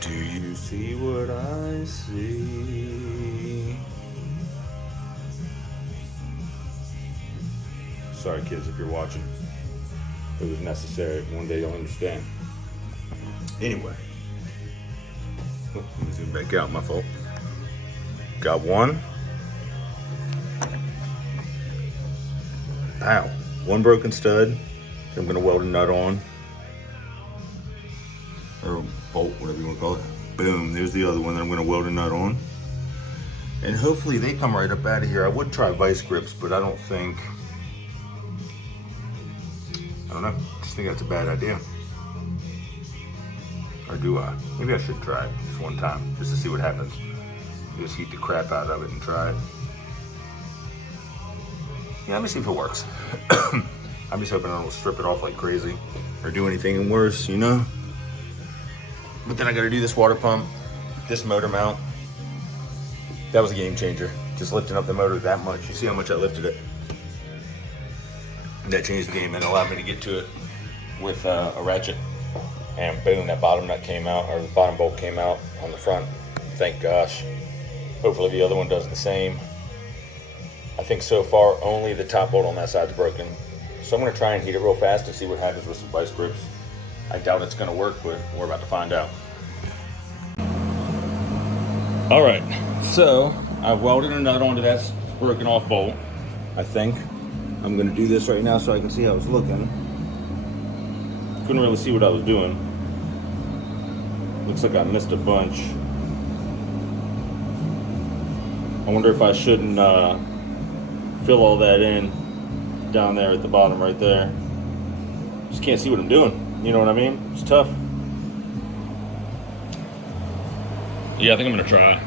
Do you see what I see? Sorry kids if you're watching. It was necessary. One day you'll understand. Anyway. Let me zoom back out, my fault. Got one. Ow. One broken stud. I'm gonna weld a nut on. Or bolt, whatever you want to call it. Boom, there's the other one that I'm gonna weld a nut on. And hopefully they come right up out of here. I would try vice grips, but I don't know. I just think that's a bad idea. Or do I? Maybe I should try it just one time, just to see what happens. Just heat the crap out of it and try it. Yeah, let me see if it works. I'm just hoping I don't strip it off like crazy or do anything worse, you know? But then I gotta do this water pump, this motor mount. That was a game changer. Just lifting up the motor that much. You see how much I lifted it? That changed the game and allowed me to get to it with a ratchet. And boom, that bottom nut came out, or the bottom bolt came out on the front. Thank gosh. Hopefully the other one does the same. I think so far only the top bolt on that side's broken. So I'm gonna try and heat it real fast to see what happens with some vice grips. I doubt it's gonna work, but we're about to find out. All right, so I've welded a nut onto that broken off bolt, I think. I'm gonna do this right now so I can see how it's looking. Couldn't really see what I was doing. Looks like I missed a bunch. I wonder if I shouldn't fill all that in down there at the bottom right there. Just can't see what I'm doing. You know what I mean? It's tough. Yeah, I think I'm gonna try.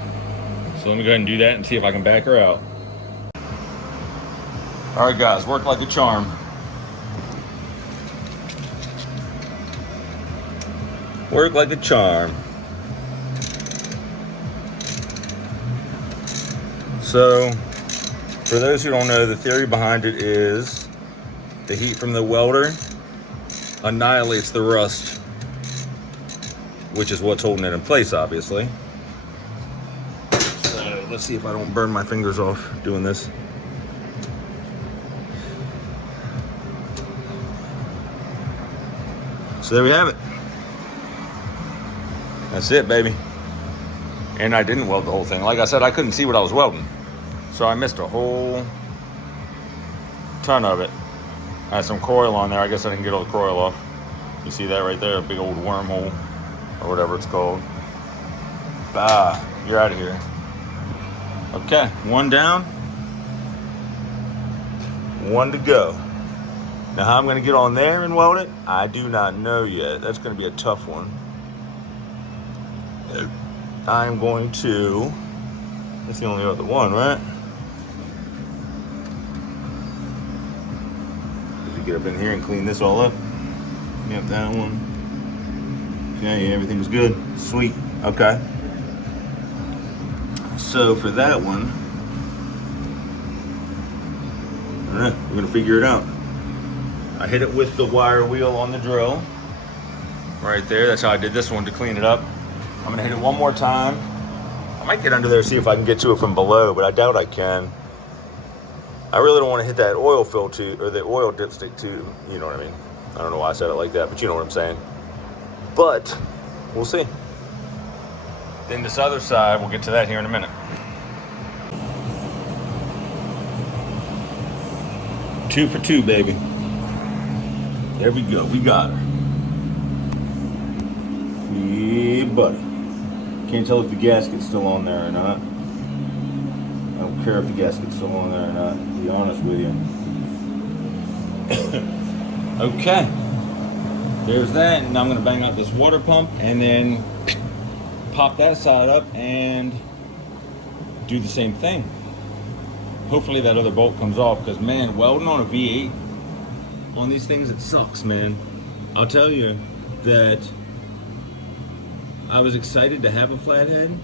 So let me go ahead and do that and see if I can back her out. All right, guys, work like a charm. Work like a charm. So, for those who don't know, the theory behind it is the heat from the welder annihilates the rust, which is what's holding it in place, obviously. So, let's see if I don't burn my fingers off doing this. So there we have it. That's it, baby. And I didn't weld the whole thing. Like I said, I couldn't see what I was welding. So I missed a whole ton of it. I had some coil on there. I guess I didn't get all the coil off. You see that right there? A big old wormhole or whatever it's called. Bah, you're out of here. Okay, one down. One to go. Now how I'm gonna get on there and weld it, I do not know yet. That's gonna be a tough one. I'm going to, that's the only other one, right? Did you get up in here and clean this all up? Yep, that one. Okay, yeah, everything was good. Sweet, okay. So for that one, all right, we're gonna figure it out. I hit it with the wire wheel on the drill. Right there, that's how I did this one to clean it up. I'm gonna hit it one more time. I might get under there, see if I can get to it from below, but I doubt I can. I really don't wanna hit that oil fill tube, or the oil dipstick tube, you know what I mean? I don't know why I said it like that, but you know what I'm saying. But, we'll see. Then this other side, we'll get to that here in a minute. 2 for 2, baby. There we go, we got her. Yeah, buddy. Can't tell if the gasket's still on there or not. I don't care if the gasket's still on there or not, to be honest with you. Okay. There's that, and now I'm gonna bang out this water pump and then pop that side up and do the same thing. Hopefully that other bolt comes off, because man, welding on a V8 on these things, it sucks, man. I'll tell you that I was excited to have a flathead.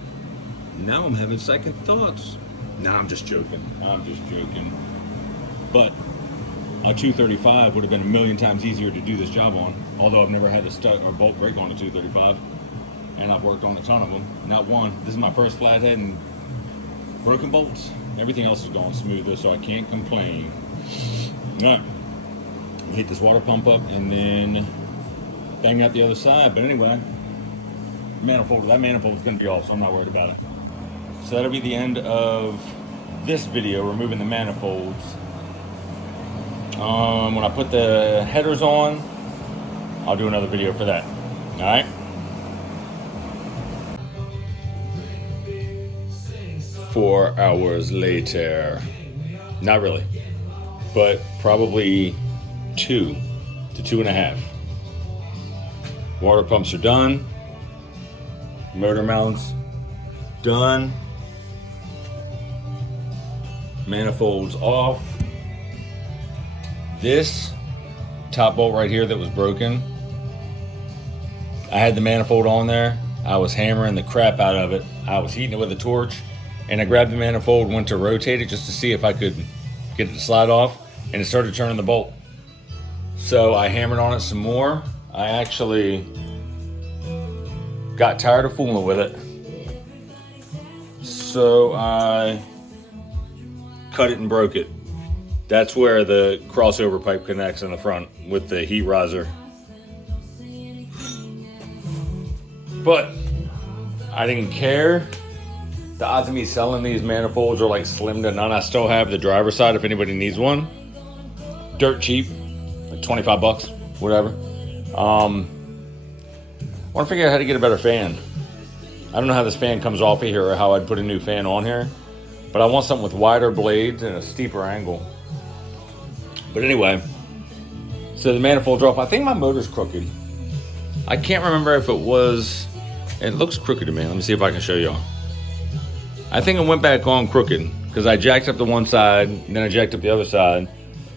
Now I'm having second thoughts. Nah, I'm just joking. I'm just joking. But a 235 would have been a million times easier to do this job on. Although I've never had a stud or bolt break on a 235. and I've worked on a ton of them. Not one. This is my first flathead and broken bolts. Everything else is going smoother, so I can't complain. All right, hit this water pump up and then bang out the other side. But anyway, that manifold is going to be off, so I'm not worried about it. So that'll be the end of this video, removing the manifolds. When I put the headers on, I'll do another video for that. All right. 4 hours later. Not really, but probably 2 to 2.5. Water pumps are done. Motor mounts done. Manifolds off. This top bolt right here that was broken, I had the manifold on there. I was hammering the crap out of it. I was heating it with a torch, and I grabbed the manifold, went to rotate it just to see if I could get it to slide off, and it started turning the bolt. So I hammered on it some more. I actually got tired of fooling with it, so I cut it and broke it. That's where the crossover pipe connects in the front with the heat riser. But I didn't care. The odds of me selling these manifolds are like slim to none. I still have the driver's side if anybody needs one. Dirt cheap, like 25 bucks, whatever. I want to figure out how to get a better fan. I don't know how this fan comes off of here or how I'd put a new fan on here, but I want something with wider blades and a steeper angle. But anyway, so the manifolds are off. I think my motor's crooked. I can't remember if it was, it looks crooked to me. Let me see if I can show y'all. I think it went back on crooked because I jacked up the one side, and then I jacked up the other side.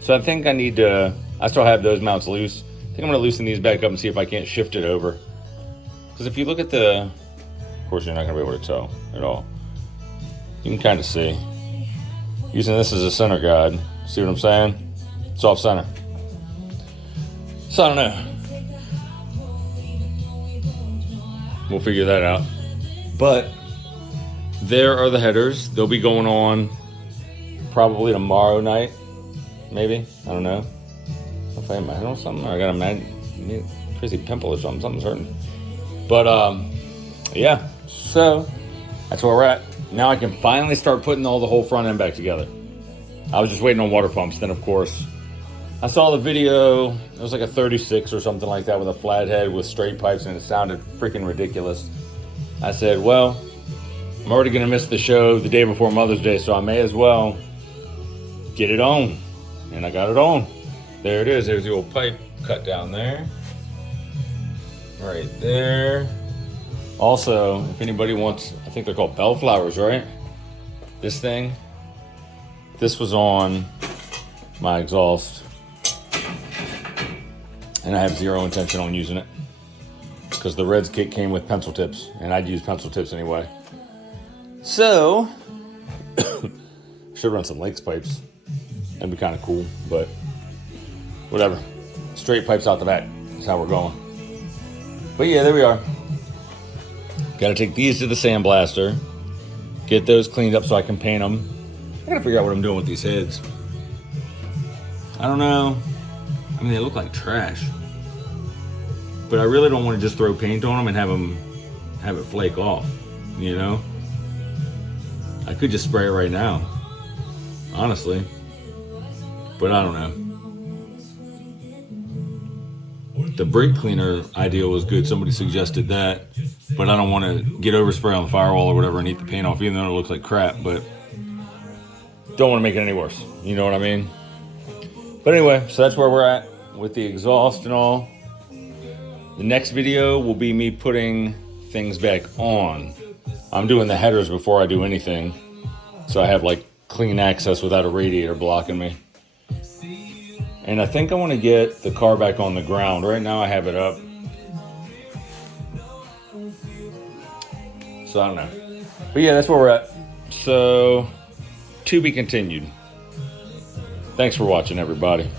So I think I need to, I still have those mounts loose. I think I'm gonna loosen these back up and see if I can't shift it over. Because if you look at the, of course you're not gonna be able to tell at all. You can kind of see. Using this as a center guide, see what I'm saying? It's off center. So I don't know. We'll figure that out. But there are the headers. They'll be going on probably tomorrow night, maybe. I don't know. If I have my head on something, or I got a crazy pimple or something. Something's hurting. But yeah. So that's where we're at. Now I can finally start putting the whole front end back together. I was just waiting on water pumps. Then of course, I saw the video. It was like a 36 or something like that with a flathead with straight pipes, and it sounded freaking ridiculous. I said, well, I'm already gonna miss the show the day before Mother's Day, so I may as well get it on. And I got it on. There it is. There's the old pipe cut down there. Right there. Also, if anybody wants, I think they're called bellflowers, right? This thing. This was on my exhaust, and I have zero intention on using it because the Reds kit came with pencil tips, and I'd use pencil tips anyway. So, should run some Lakes pipes. That'd be kind of cool, but whatever. Straight pipes out the back. That's how we're going. But yeah, there we are. Got to take these to the sandblaster, get those cleaned up so I can paint them. I gotta figure out what I'm doing with these heads. I don't know. I mean, they look like trash. But I really don't want to just throw paint on them and have it flake off, you know? I could just spray it right now, honestly. But I don't know. The brake cleaner idea was good. Somebody suggested that. But I don't want to get overspray on the firewall or whatever and eat the paint off, even though it looks like crap. But don't want to make it any worse. You know what I mean? But anyway, so that's where we're at with the exhaust and all. The next video will be me putting things back on. I'm doing the headers before I do anything, so I have like clean access without a radiator blocking me. And I think I want to get the car back on the ground. Right now I have it up. So I don't know. But yeah, that's where we're at. So, to be continued. Thanks for watching, everybody.